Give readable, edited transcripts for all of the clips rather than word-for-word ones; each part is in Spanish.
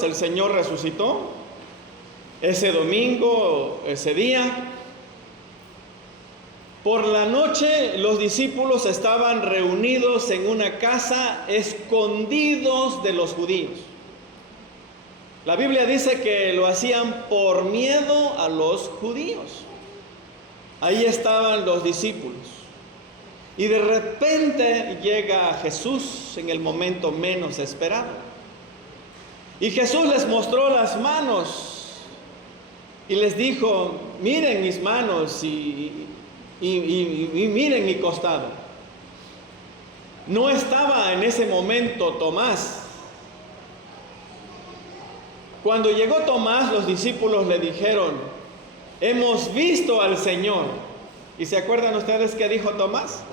amados, el Señor resucitó ese domingo, ese día. Por la noche los discípulos estaban reunidos en una casa, escondidos de los judíos. La Biblia dice que lo hacían por miedo a los judíos. Ahí estaban los discípulos. Y de repente llega Jesús en el momento menos esperado. Y Jesús les mostró las manos y les dijo: miren mis manos y miren mi costado. No estaba en ese momento Tomás. Cuando llegó Tomás, los discípulos le dijeron: hemos visto al Señor. ¿Y se acuerdan ustedes qué dijo Tomás?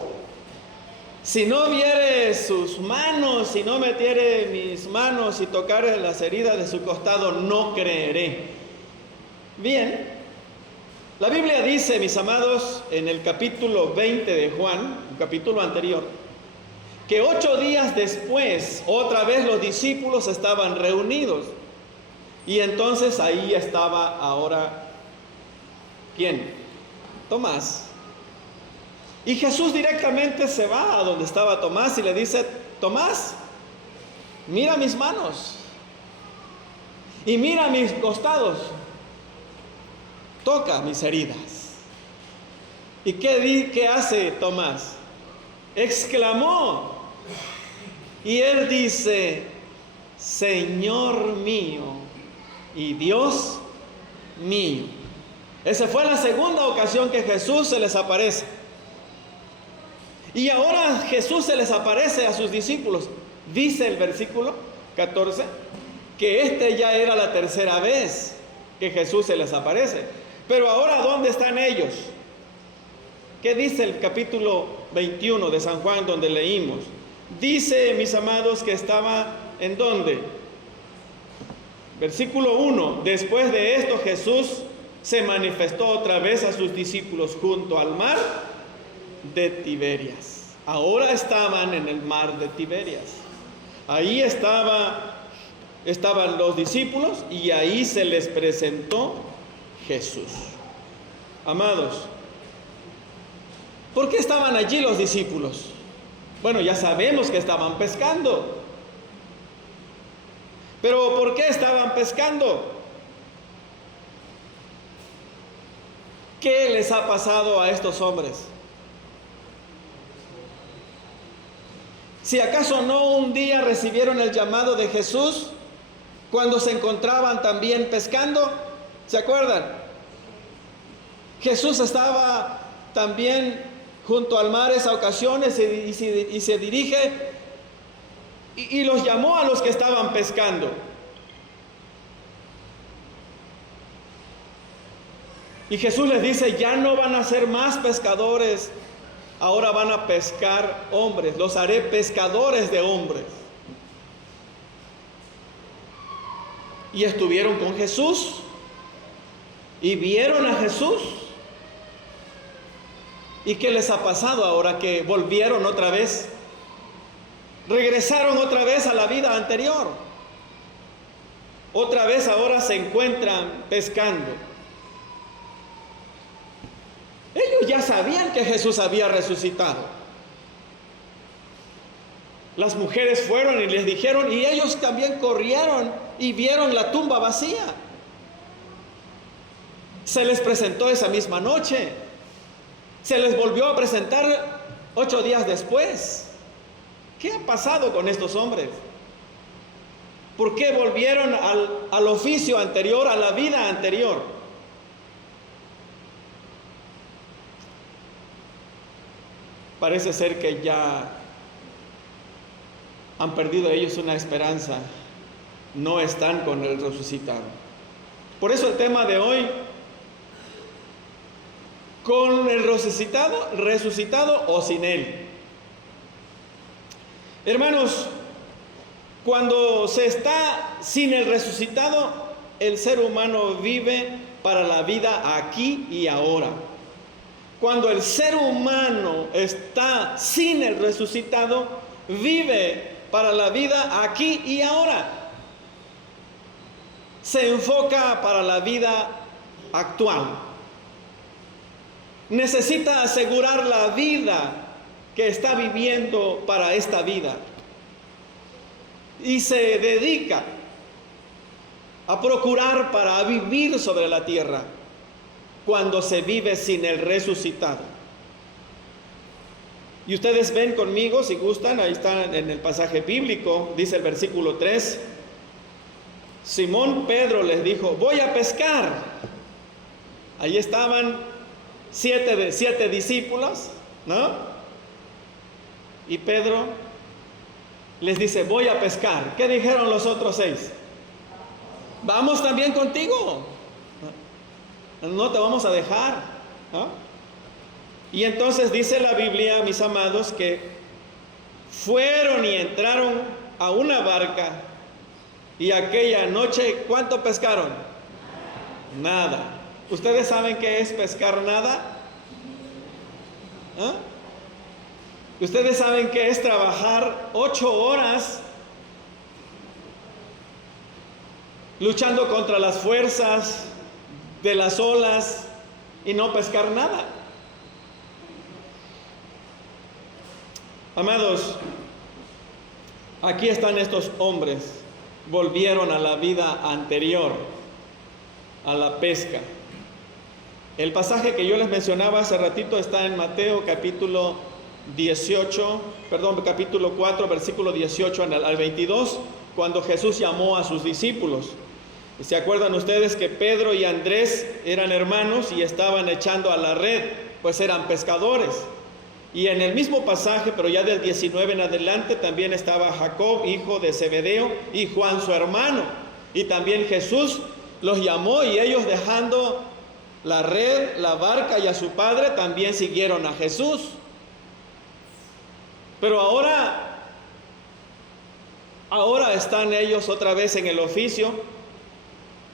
Si no viere sus manos, si no metiere mis manos y tocare las heridas de su costado, no creeré. Bien, la Biblia dice, mis amados, en el capítulo 20 de Juan, un capítulo anterior, que 8 días después, otra vez los discípulos estaban reunidos. Y entonces ahí estaba ahora, ¿quién? Tomás. Y Jesús directamente se va a donde estaba Tomás y le dice: Tomás, mira mis manos y mira mis costados, toca mis heridas. ¿Y qué hace Tomás? Exclamó, y él dice: Señor mío y Dios mío. Esa fue la segunda ocasión que Jesús se les aparece. Y ahora Jesús se les aparece a sus discípulos. Dice el versículo 14 que ya era la tercera vez que Jesús se les aparece. Pero ahora, ¿dónde están ellos? ¿Qué dice el capítulo 21 de San Juan, donde leímos? Dice, mis amados, que estaba ¿en dónde? Versículo 1. Después de esto, Jesús se manifestó otra vez a sus discípulos junto al mar de Tiberias. Ahora estaban en el mar de Tiberias. Ahí estaban los discípulos y ahí se les presentó Jesús. Amados, ¿por qué estaban allí los discípulos? Bueno, ya sabemos que estaban pescando. Pero ¿por qué estaban pescando? ¿Qué les ha pasado a estos hombres? Si acaso no un día recibieron el llamado de Jesús cuando se encontraban también pescando. ¿Se acuerdan? Jesús estaba también junto al mar esa ocasión y se dirige y los llamó a los que estaban pescando. Y Jesús les dice: ya no van a ser más pescadores, ahora van a pescar hombres, los haré pescadores de hombres. Y estuvieron con Jesús y vieron a Jesús. ¿Y qué les ha pasado ahora que volvieron otra vez? Regresaron otra vez a la vida anterior. Otra vez ahora se encuentran pescando. Ellos ya sabían que Jesús había resucitado. Las mujeres fueron y les dijeron, y ellos también corrieron y vieron la tumba vacía. Se les presentó esa misma noche. Se les volvió a presentar 8 días después. ¿Qué ha pasado con estos hombres? ¿Por qué volvieron al oficio anterior, a la vida anterior? Parece ser que ya han perdido ellos una esperanza. No están con el resucitado. Por eso el tema de hoy: ¿con el resucitado o sin él? Hermanos, cuando se está sin el resucitado, el ser humano vive para la vida aquí y ahora. Cuando el ser humano está sin el resucitado, vive para la vida aquí y ahora. se enfoca para la vida actual. Necesita asegurar la vida que está viviendo para esta vida. Y se dedica a procurar para vivir sobre la tierra cuando se vive sin el resucitado. Y ustedes ven conmigo, si gustan, ahí está en el pasaje bíblico, dice el versículo 3, Simón Pedro les dijo, voy a pescar. Ahí estaban siete discípulos, ¿no? Y Pedro les dice, voy a pescar. ¿Qué dijeron los otros 6? Vamos también contigo. No te vamos a dejar, ¿no? Y entonces dice la Biblia, mis amados, que fueron y entraron a una barca y aquella noche, ¿cuánto pescaron? Nada. ¿Ustedes saben qué es pescar nada? ¿Ah? ¿Ustedes saben qué es trabajar 8 horas luchando contra las fuerzas de las olas y no pescar nada? Amados, aquí están estos hombres, volvieron a la vida anterior, a la pesca. El pasaje que yo les mencionaba hace ratito está en Mateo capítulo 4, versículo 18 al 22, cuando Jesús llamó a sus discípulos. ¿Se acuerdan ustedes que Pedro y Andrés eran hermanos y estaban echando a la red? Pues eran pescadores. Y en el mismo pasaje, pero ya del 19 en adelante, también estaba Jacob, hijo de Zebedeo, y Juan su hermano. Y también Jesús los llamó y ellos, dejando la red, la barca y a su padre, también siguieron a Jesús. Pero ahora están ellos otra vez en el oficio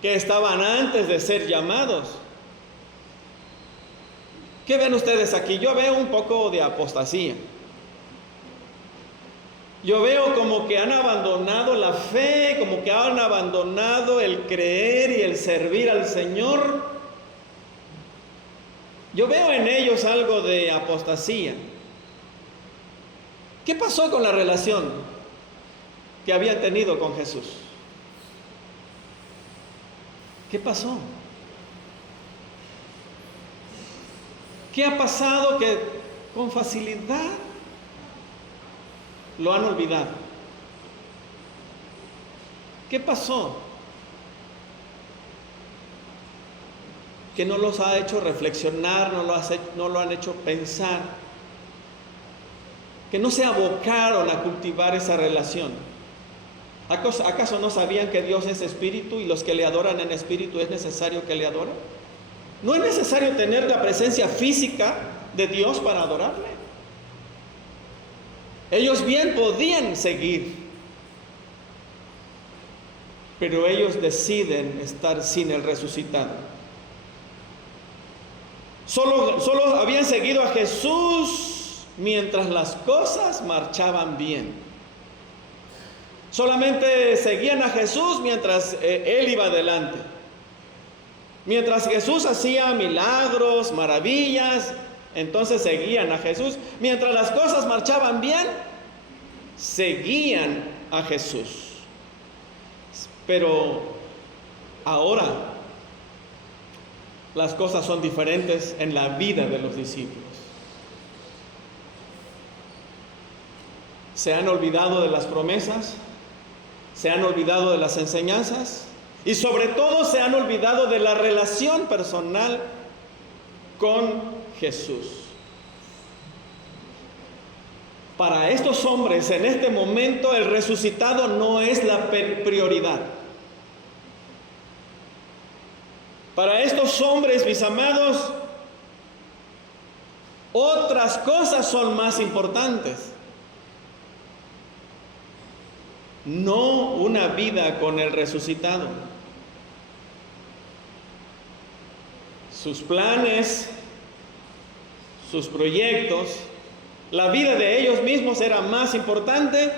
que estaban antes de ser llamados. ¿Qué ven ustedes aquí? Yo veo un poco de apostasía. Yo veo como que han abandonado la fe, como que han abandonado el creer y el servir al Señor. Yo veo en ellos algo de apostasía. ¿Qué pasó con la relación que habían tenido con Jesús? ¿Qué pasó? ¿Qué ha pasado que con facilidad lo han olvidado? ¿Qué pasó? Que no los ha hecho reflexionar, no lo han hecho pensar, que no se abocaron a cultivar esa relación. ¿Acaso no sabían que Dios es espíritu y los que le adoran en espíritu es necesario que le adoren? No es necesario tener la presencia física de Dios para adorarle. Ellos bien podían seguir, pero ellos deciden estar sin el resucitado. Solo habían seguido a Jesús mientras las cosas marchaban bien. Solamente seguían a Jesús mientras Él iba adelante. Mientras Jesús hacía milagros, maravillas, entonces seguían a Jesús. Mientras las cosas marchaban bien, seguían a Jesús. Pero ahora las cosas son diferentes en la vida de los discípulos. Se han olvidado de las promesas, se han olvidado de las enseñanzas y sobre todo se han olvidado de la relación personal con Jesús. Para estos hombres en este momento el resucitado no es la prioridad. Para estos hombres, mis amados, otras cosas son más importantes. No una vida con el resucitado. Sus planes, sus proyectos, la vida de ellos mismos era más importante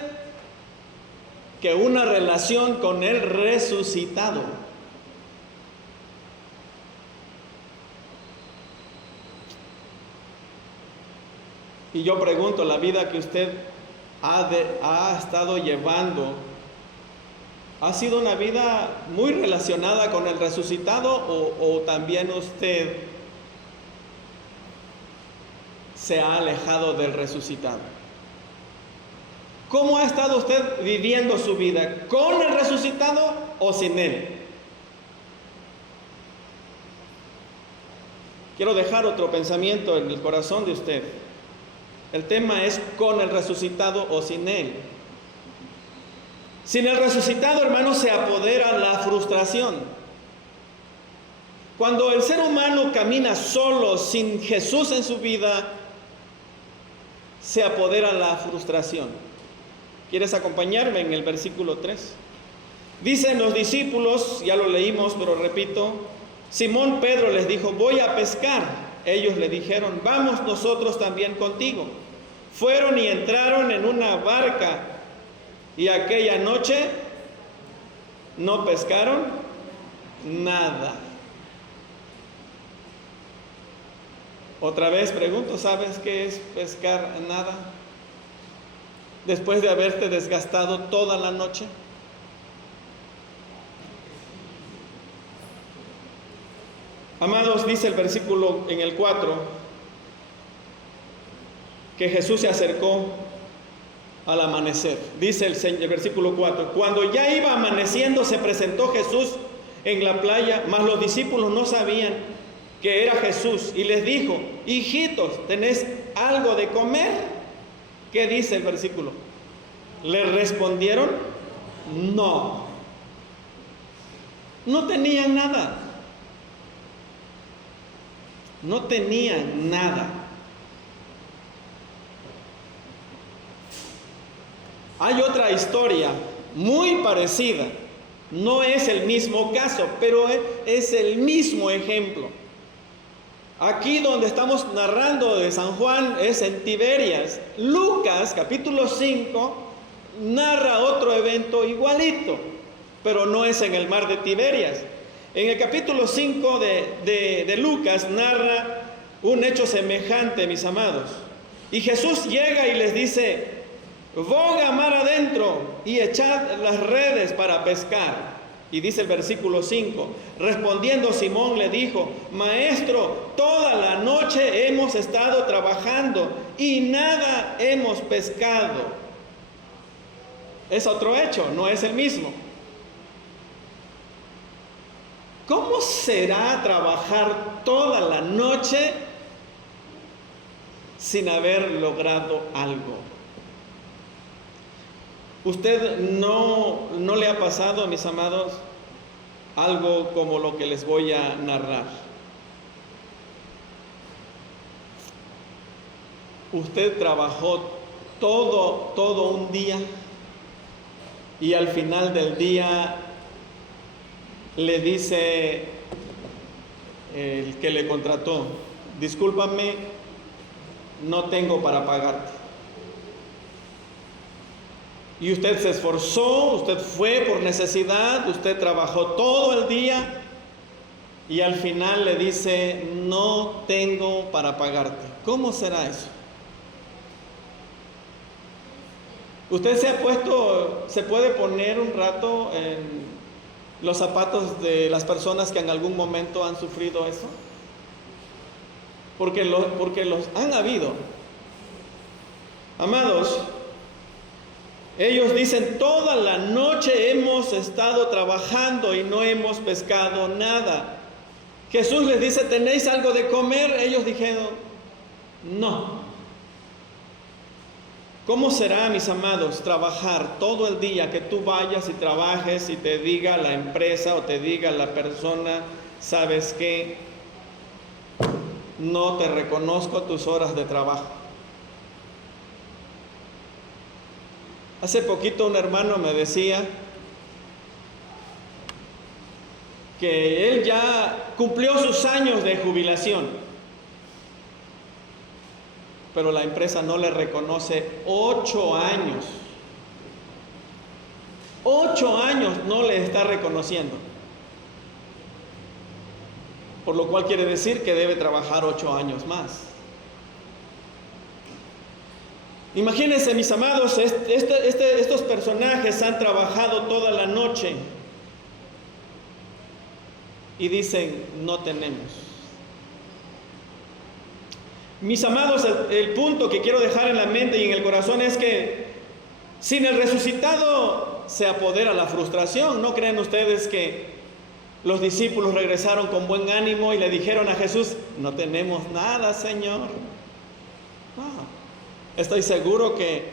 que una relación con el resucitado. Y yo pregunto, ¿la vida que usted ha estado llevando ha sido una vida muy relacionada con el resucitado o también usted se ha alejado del resucitado? ¿Cómo ha estado usted viviendo su vida? ¿Con el resucitado o sin él? Quiero dejar otro pensamiento en el corazón de usted. El tema es con el resucitado o sin él. Sin el resucitado, hermanos, se apodera la frustración. Cuando el ser humano camina solo, sin Jesús en su vida, se apodera la frustración. ¿Quieres acompañarme en el versículo 3? Dicen los discípulos, ya lo leímos, pero repito, Simón Pedro les dijo, voy a pescar. Ellos le dijeron, vamos nosotros también contigo. Fueron y entraron en una barca y aquella noche no pescaron nada. Otra vez pregunto, ¿sabes qué es pescar nada? Después de haberte desgastado toda la noche. Amados, dice el versículo en el 4, que Jesús se acercó al amanecer. Dice el versículo 4, cuando ya iba amaneciendo se presentó Jesús en la playa, mas los discípulos no sabían que era Jesús, y les dijo, hijitos, ¿tenés algo de comer? ¿Qué dice el versículo? Le respondieron, no. No tenían nada. No tenían nada. Hay otra historia muy parecida. No es el mismo caso, pero es el mismo ejemplo. Aquí donde estamos narrando de San Juan es en Tiberias. Lucas, capítulo 5, narra otro evento igualito, pero no es en el mar de Tiberias. En el capítulo 5 de Lucas narra un hecho semejante, mis amados. Y Jesús llega y les dice, boga mar adentro y echad las redes para pescar. Y dice el versículo 5, respondiendo Simón le dijo, Maestro, toda la noche hemos estado trabajando y nada hemos pescado. Es otro hecho, no es el mismo. ¿Cómo será trabajar toda la noche sin haber logrado algo? ¿Usted no le ha pasado, mis amados, algo como lo que les voy a narrar? Usted trabajó todo un día y al final del día le dice el que le contrató, discúlpame, no tengo para pagarte. Y usted se esforzó, usted fue por necesidad, usted trabajó todo el día y al final le dice, no tengo para pagarte. ¿Cómo será eso? Usted se puede poner un rato en los zapatos de las personas que en algún momento han sufrido eso, porque los han habido. Amados, ellos dicen, toda la noche hemos estado trabajando y no hemos pescado nada. Jesús les dice, ¿tenéis algo de comer? Ellos dijeron, no. ¿Cómo será, mis amados, trabajar todo el día, que tú vayas y trabajes y te diga la empresa o te diga la persona, ¿sabes qué? No te reconozco tus horas de trabajo. Hace poquito un hermano me decía que él ya cumplió sus años de jubilación, pero la empresa no le reconoce 8 años. 8 años no le está reconociendo. Por lo cual quiere decir que debe trabajar 8 años más. Imagínense, mis amados, estos personajes han trabajado toda la noche y dicen, no tenemos. Mis amados, el punto que quiero dejar en la mente y en el corazón es que sin el resucitado se apodera la frustración. ¿No creen ustedes que los discípulos regresaron con buen ánimo y le dijeron a Jesús, no tenemos nada, Señor? Estoy seguro que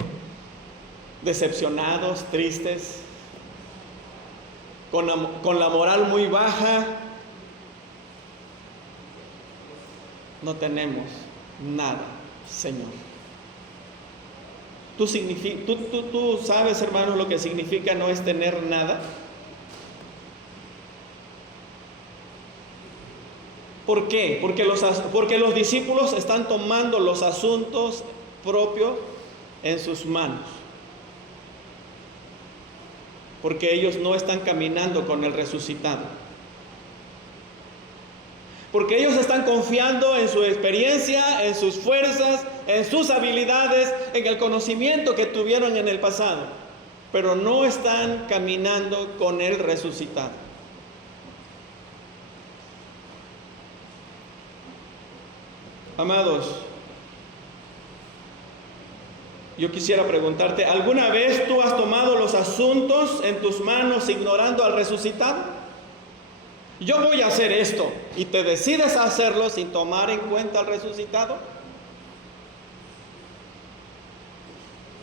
decepcionados, tristes, con la moral muy baja, no tenemos nada, Señor. ¿Tú sabes, hermanos, lo que significa no es tener nada? ¿Por qué? Porque los discípulos están tomando los asuntos propios en sus manos. Porque ellos no están caminando con el resucitado. Porque ellos están confiando en su experiencia, en sus fuerzas, en sus habilidades, en el conocimiento que tuvieron en el pasado. Pero no están caminando con el resucitado. Amados, yo quisiera preguntarte, ¿alguna vez tú has tomado los asuntos en tus manos ignorando al resucitado? Yo voy a hacer esto y te decides a hacerlo sin tomar en cuenta al resucitado.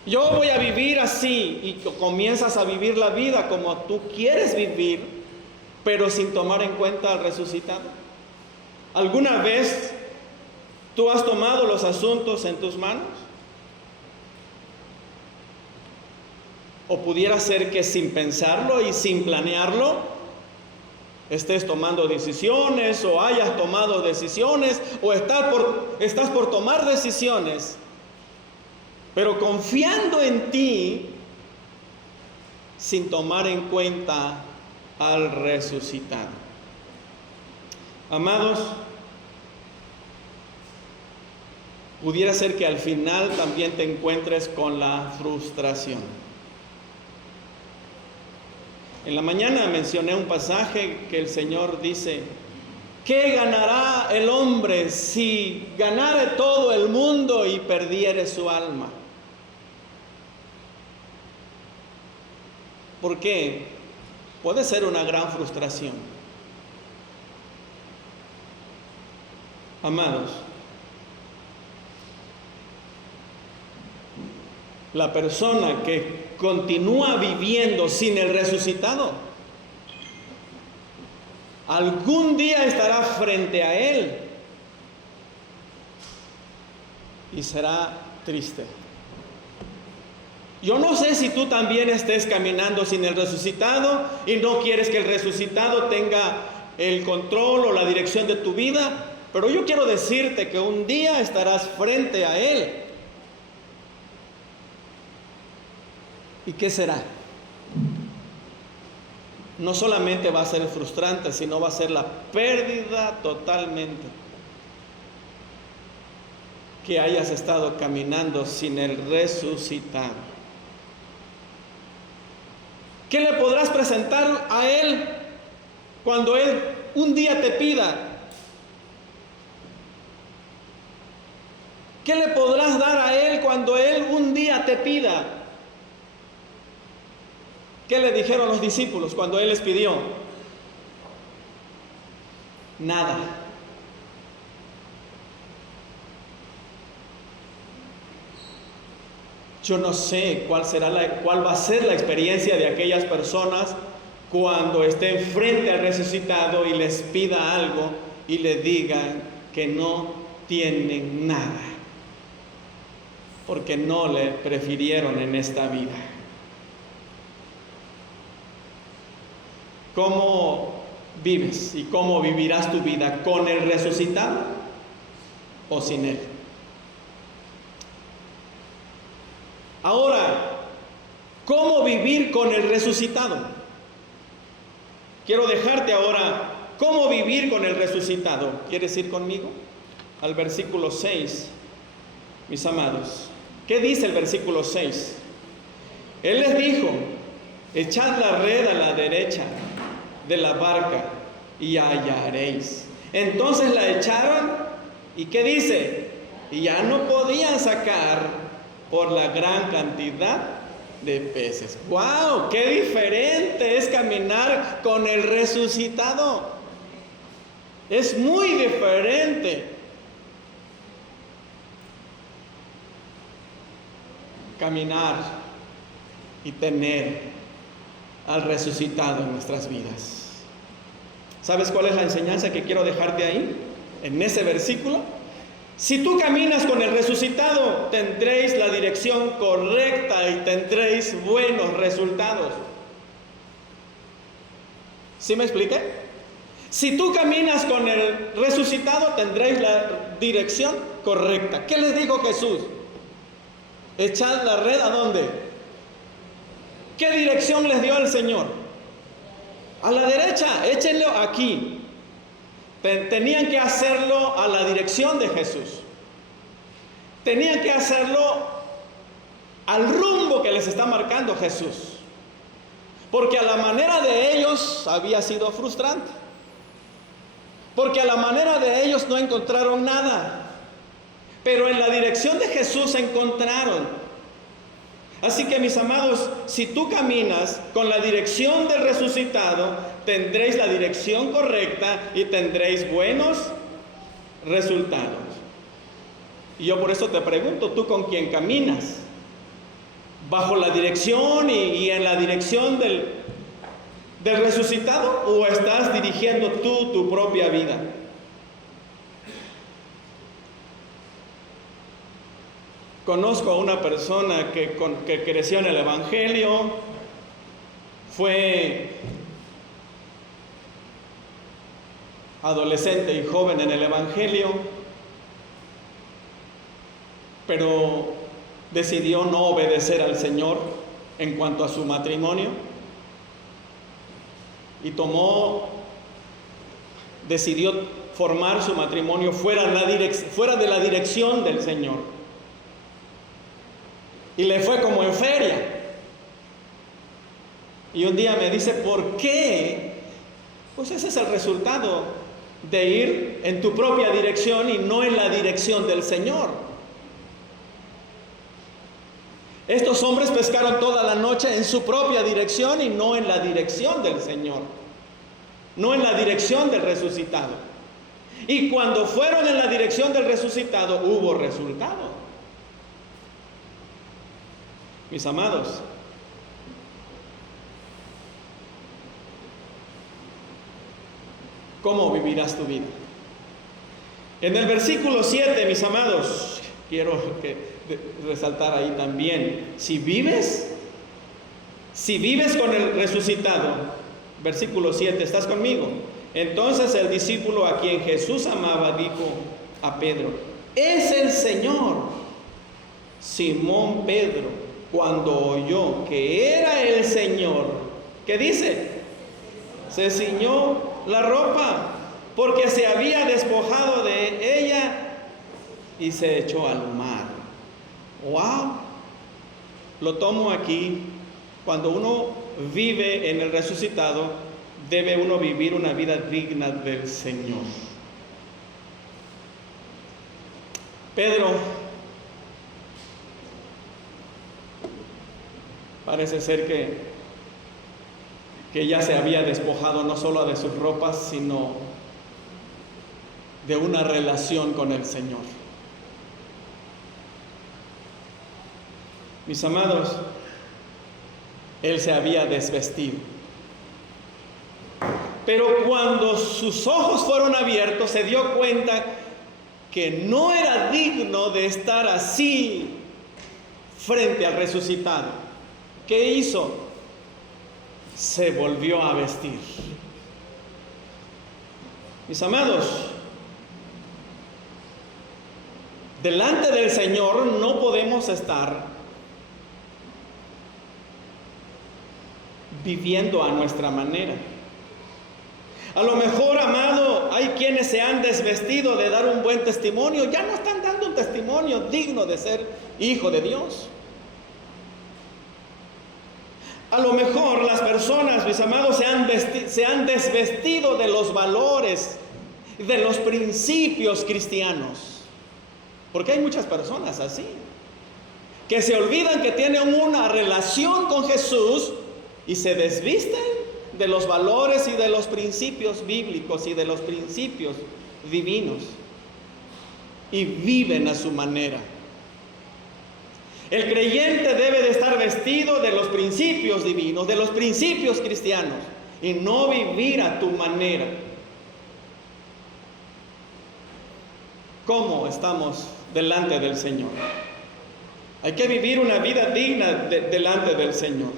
Yo voy a vivir así y comienzas a vivir la vida como tú quieres vivir, pero sin tomar en cuenta al resucitado. ¿Alguna vez tú has tomado los asuntos en tus manos? O pudiera ser que sin pensarlo y sin planearlo estés tomando decisiones, o hayas tomado decisiones, o estás por tomar decisiones, pero confiando en ti sin tomar en cuenta al resucitado. Amados, pudiera ser que al final también te encuentres con la frustración. En la mañana mencioné un pasaje que el Señor dice, ¿qué ganará el hombre si ganare todo el mundo y perdiere su alma? ¿Por qué? Puede ser una gran frustración. Amados, la persona que continúa viviendo sin el resucitado, algún día estará frente a Él y será triste. Yo no sé si tú también estés caminando sin el resucitado y no quieres que el resucitado tenga el control o la dirección de tu vida, pero yo quiero decirte que un día estarás frente a Él. ¿Y qué será? No solamente va a ser frustrante, sino va a ser la pérdida totalmente que hayas estado caminando sin el resucitado. ¿Qué le podrás presentar a Él cuando Él un día te pida? ¿Qué le podrás dar a Él cuando Él un día te pida? ¿Qué le dijeron los discípulos cuando Él les pidió? Nada. Yo no sé cuál va a ser la experiencia de aquellas personas cuando estén frente al resucitado y les pida algo y le digan que no tienen nada, porque no le prefirieron en esta vida. ¿Cómo vives y cómo vivirás tu vida? ¿Con el resucitado o sin Él? Ahora, ¿cómo vivir con el resucitado? Quiero dejarte ahora cómo vivir con el resucitado. ¿Quieres ir conmigo? Al versículo 6, mis amados. ¿Qué dice el versículo 6? Él les dijo: echad la red a la derecha de la barca y hallaréis. Entonces la echaron, ¿y qué dice? Y ya no podían sacar por la gran cantidad de peces. ¡Wow! ¡Qué diferente es caminar con el resucitado! Es muy diferente. Caminar y tener al resucitado en nuestras vidas. ¿Sabes cuál es la enseñanza que quiero dejarte ahí? En ese versículo. Si tú caminas con el resucitado, tendréis la dirección correcta y tendréis buenos resultados. ¿Sí me expliqué? Si tú caminas con el resucitado, tendréis la dirección correcta. ¿Qué les dijo Jesús? Echad la red, ¿a dónde? ¿Qué dirección les dio el Señor? A la derecha, échenlo aquí. Tenían que hacerlo a la dirección de Jesús. Tenían que hacerlo al rumbo que les está marcando Jesús. Porque a la manera de ellos había sido frustrante. Porque a la manera de ellos no encontraron nada. Pero en la dirección de Jesús se encontraron. Así que, mis amados, si tú caminas con la dirección del resucitado, tendréis la dirección correcta y tendréis buenos resultados. Y yo por eso te pregunto, ¿tú con quién caminas? ¿Bajo la dirección y en la dirección del resucitado? ¿O estás dirigiendo tú tu propia vida? Conozco a una persona que creció en el Evangelio, fue adolescente y joven en el Evangelio, pero decidió no obedecer al Señor en cuanto a su matrimonio y decidió formar su matrimonio fuera de la dirección del Señor. Y le fue como en feria. Y un día me dice, ¿por qué? Pues ese es el resultado de ir en tu propia dirección y no en la dirección del Señor. Estos hombres pescaron toda la noche en su propia dirección y no en la dirección del Señor. No en la dirección del resucitado. Y cuando fueron en la dirección del resucitado, hubo resultado. Mis amados, ¿cómo vivirás tu vida? En el versículo 7, mis amados, quiero resaltar ahí también, si vives con el resucitado, versículo 7, ¿estás conmigo? Entonces el discípulo a quien Jesús amaba dijo a Pedro: es el Señor. Simón Pedro, cuando oyó que era el Señor, ¿qué dice? Se ciñó la ropa, porque se había despojado de ella y se echó al mar. ¡Wow! Lo tomo aquí. Cuando uno vive en el resucitado, debe uno vivir una vida digna del Señor. Pedro parece ser que ya se había despojado no solo de sus ropas, sino de una relación con el Señor. Mis amados, él se había desvestido. Pero cuando sus ojos fueron abiertos, se dio cuenta que no era digno de estar así frente al resucitado. ¿Qué hizo? Se volvió a vestir. Mis amados, delante del Señor no podemos estar viviendo a nuestra manera. A lo mejor, amado, hay quienes se han desvestido de dar un buen testimonio, ya no están dando un testimonio digno de ser hijo de Dios. A lo mejor las personas, mis amados, se han desvestido de los valores, de los principios cristianos. Porque hay muchas personas así, que se olvidan que tienen una relación con Jesús y se desvisten de los valores y de los principios bíblicos y de los principios divinos y viven a su manera. El creyente debe de estar vestido de los principios divinos, de los principios cristianos, y no vivir a tu manera. ¿Cómo estamos delante del Señor? Hay que vivir una vida digna delante del Señor.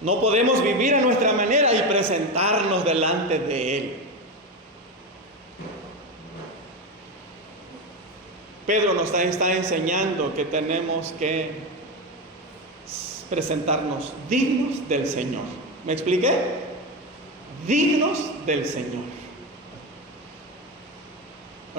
No podemos vivir a nuestra manera y presentarnos delante de Él. Pedro nos está enseñando que tenemos que presentarnos dignos del Señor. ¿Me expliqué? Dignos del Señor.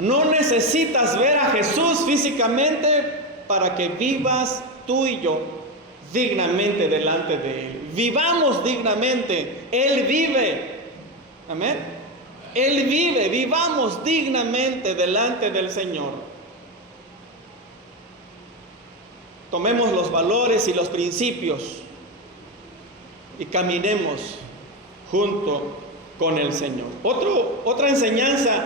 No necesitas ver a Jesús físicamente para que vivas tú y yo dignamente delante de Él. Vivamos dignamente. Él vive. Amén. Él vive. Vivamos dignamente delante del Señor. Tomemos los valores y los principios y caminemos junto con el Señor. Otra enseñanza,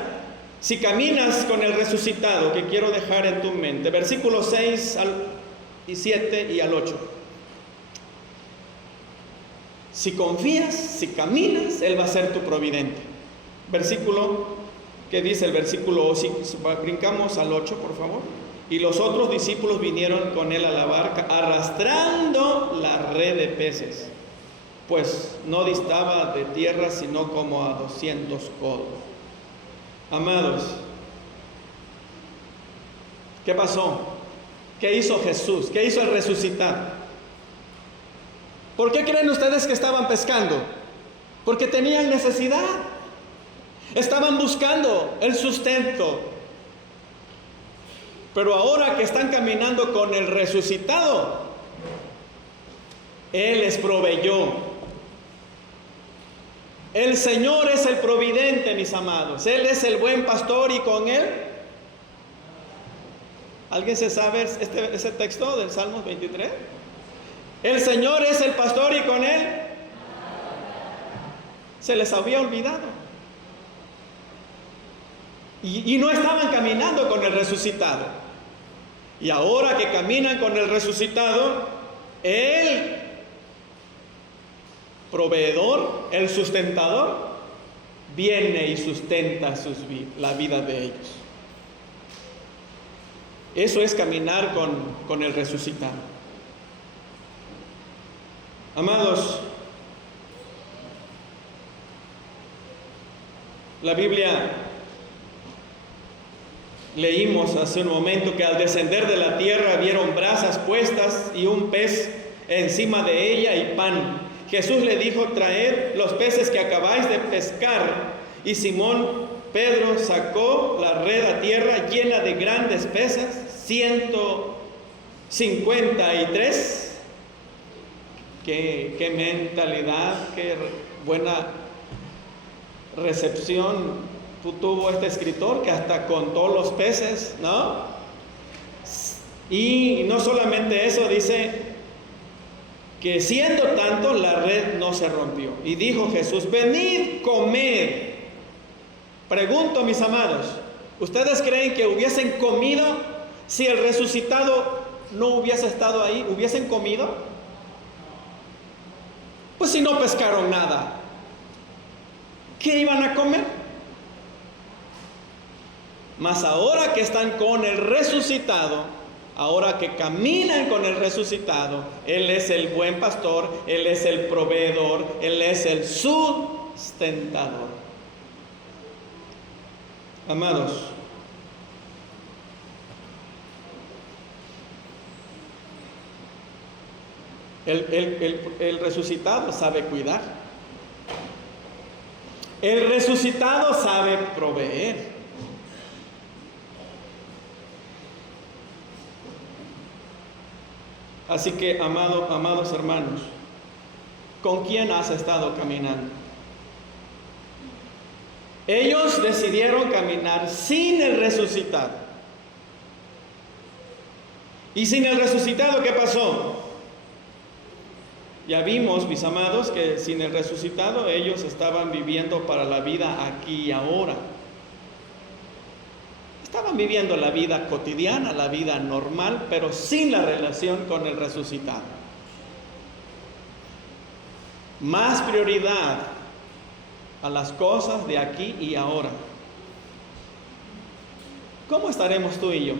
si caminas con el resucitado, que quiero dejar en tu mente. Versículos 6 y 7 y al 8. Si confías, si caminas, Él va a ser tu providente. Versículo, ¿qué dice el versículo? Si brincamos al 8, por favor. Y los otros discípulos vinieron con Él a la barca, arrastrando la red de peces, pues no distaba de tierra, sino como a 200 codos. Amados, ¿qué pasó? ¿Qué hizo Jesús? ¿Qué hizo el resucitado? ¿Por qué creen ustedes que estaban pescando? Porque tenían necesidad. Estaban buscando el sustento. Pero ahora que están caminando con el resucitado, Él les proveyó. El Señor es el providente, mis amados. Él es el buen pastor y con Él. ¿Alguien se sabe ese texto del Salmos 23? El Señor es el pastor y con Él se les había olvidado. Y no estaban caminando con el resucitado. Y ahora que caminan con el resucitado, el proveedor, el sustentador, viene y sustenta la vida de ellos. Eso es caminar con el resucitado. Amados, la Biblia, leímos hace un momento que al descender de la tierra vieron brasas puestas y un pez encima de ella y pan. Jesús le dijo: traed los peces que acabáis de pescar. Y Simón Pedro sacó la red a tierra llena de grandes peces, 153. Qué mentalidad, qué buena recepción tuvo este escritor, que hasta contó los peces, ¿no? Y no solamente eso, dice que siendo tanto, la red no se rompió. Y dijo Jesús: venid, comed. Pregunto, mis amados, ¿ustedes creen que hubiesen comido si el resucitado no hubiese estado ahí? ¿Hubiesen comido? Pues si no pescaron nada, ¿qué iban a comer? Mas ahora que están con el resucitado, ahora que caminan con el resucitado, Él es el buen pastor, Él es el proveedor, Él es el sustentador. Amados, el resucitado sabe cuidar. El resucitado sabe proveer. Así que, amados hermanos, ¿con quién has estado caminando? Ellos decidieron caminar sin el resucitado. ¿Y sin el resucitado qué pasó? Ya vimos, mis amados, que sin el resucitado ellos estaban viviendo para la vida aquí y ahora. Estaban viviendo la vida cotidiana, la vida normal, pero sin la relación con el resucitado. Más prioridad a las cosas de aquí y ahora. ¿Cómo estaremos tú y yo?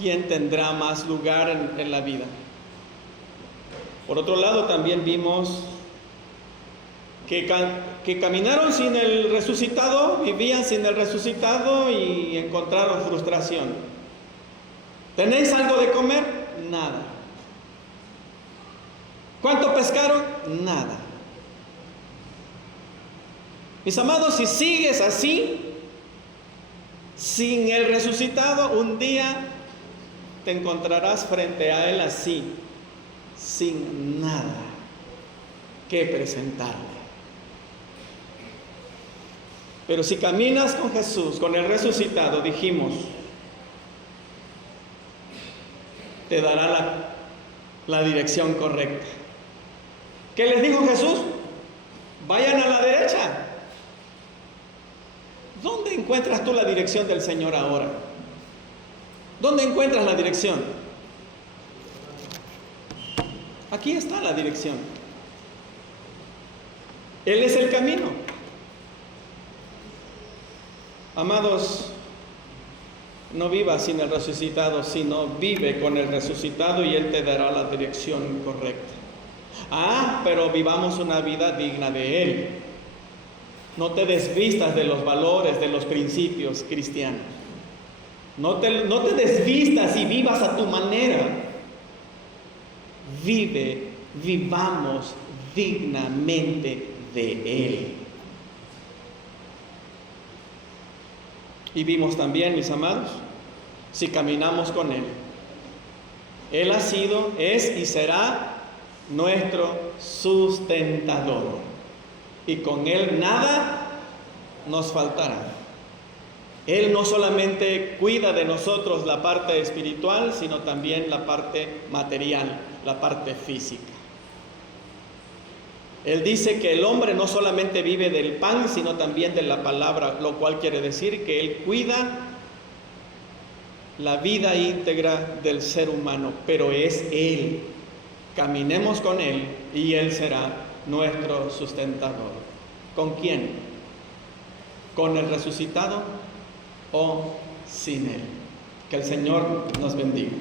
¿Quién tendrá más lugar en la vida? Por otro lado, también vimos que caminaron sin el resucitado, vivían sin el resucitado y encontraron frustración. ¿Tenéis algo de comer? Nada. ¿Cuánto pescaron? Nada. Mis amados, si sigues así, sin el resucitado, un día te encontrarás frente a Él así, sin nada que presentarle. Pero si caminas con Jesús, con el resucitado, dijimos, te dará la dirección correcta. ¿Qué les dijo Jesús? Vayan a la derecha. ¿Dónde encuentras tú la dirección del Señor ahora? ¿Dónde encuentras la dirección? Aquí está la dirección. Él es el camino. Amados, no vivas sin el resucitado, sino vive con el resucitado y Él te dará la dirección correcta. Pero vivamos una vida digna de Él. No te desvistas de los valores, de los principios cristianos. No te desvistas y vivas a tu manera. Vivamos dignamente de Él. Y vimos también, mis amados, si caminamos con Él. Él ha sido, es y será nuestro sustentador. Y con Él nada nos faltará. Él no solamente cuida de nosotros la parte espiritual, sino también la parte material, la parte física. Él dice que el hombre no solamente vive del pan, sino también de la palabra, lo cual quiere decir que Él cuida la vida íntegra del ser humano, pero es Él. Caminemos con Él y Él será nuestro sustentador. ¿Con quién? ¿Con el resucitado o sin Él? Que el Señor nos bendiga.